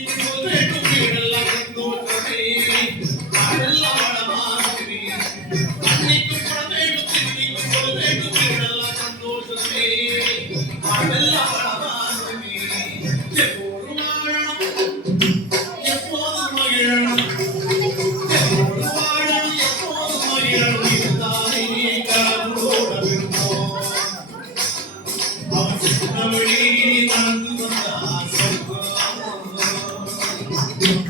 Yeah. del